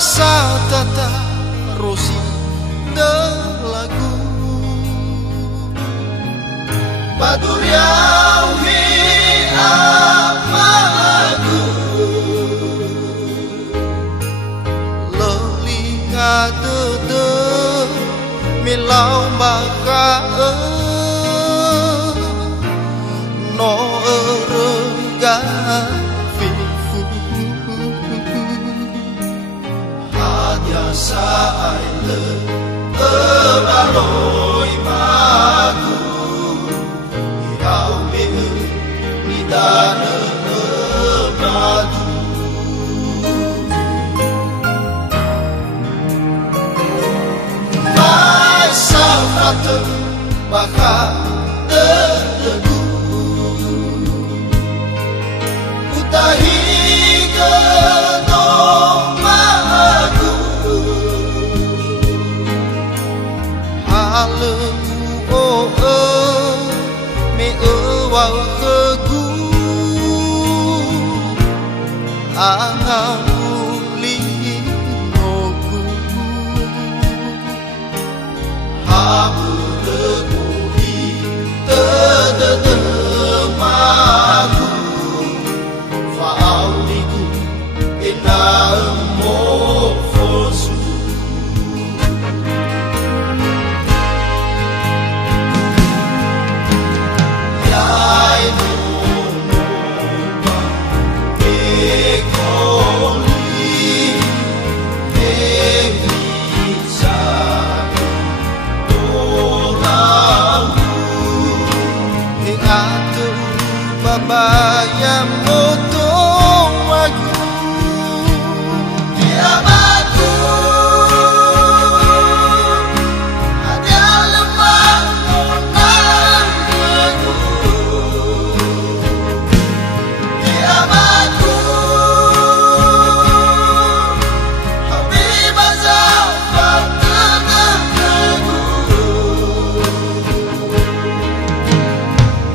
sa tata rosi de lagu Baduriau hi amagu Lelinga de milau baka no erega fifu hadia saile baloi magu irau me nidana madu mai safata baka lagu utahi ke domagu halemu me wau kegu angamu linoku habu leguhi tedemagu fa'auliku inamofosu yai nunumba ekoli emisanu dolahu atu babayam motong wagu Kirabaku ada lemah nonang lagu Kirabaku Habibah Zafar tengah lagu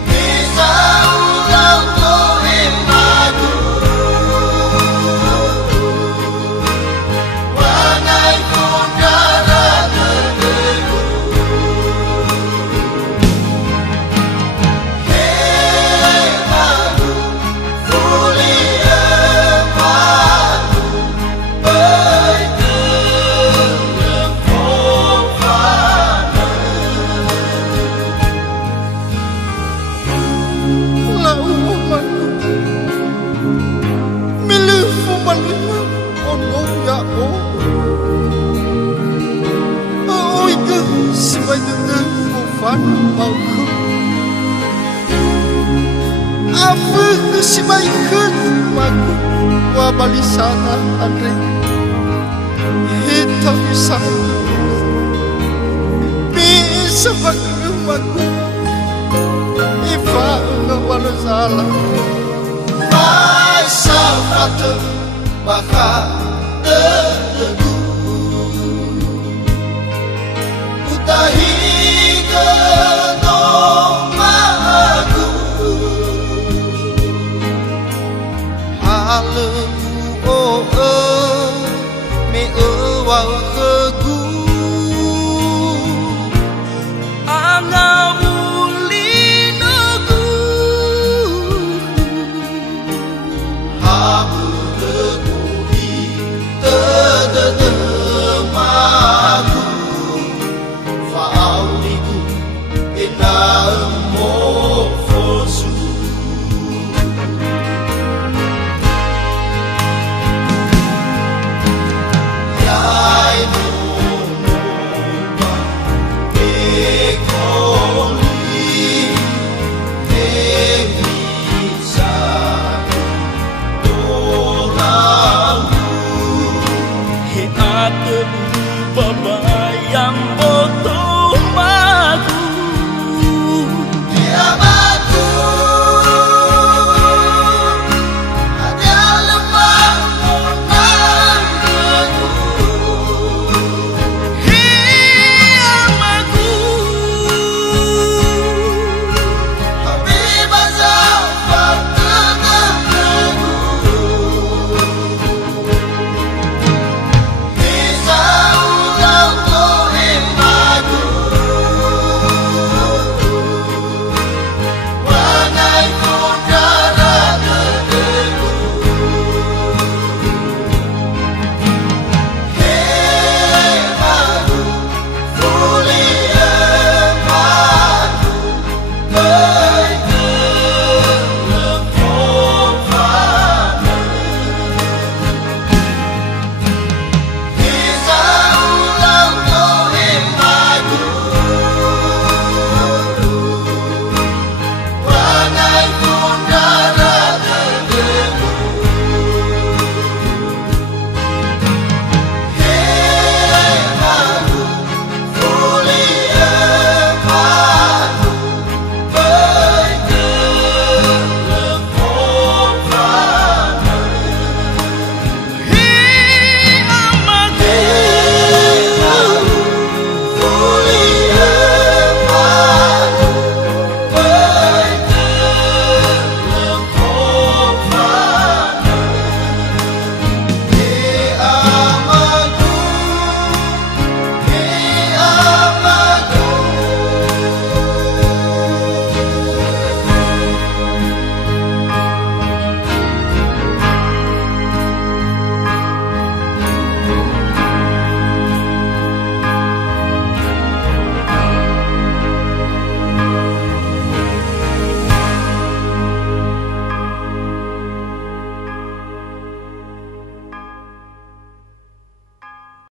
Bisa ulang tohim madu Wanai kundara tergegu Hei madu Fuli madu Baik fofana Lau madu Milifu malina Ono ya o Oiga Sebanyak fofana Mauku Apa sebanyak Maku Wabalisana Andre Hitam sana Bisa maku Ifa ngawala salah Mai safata Baka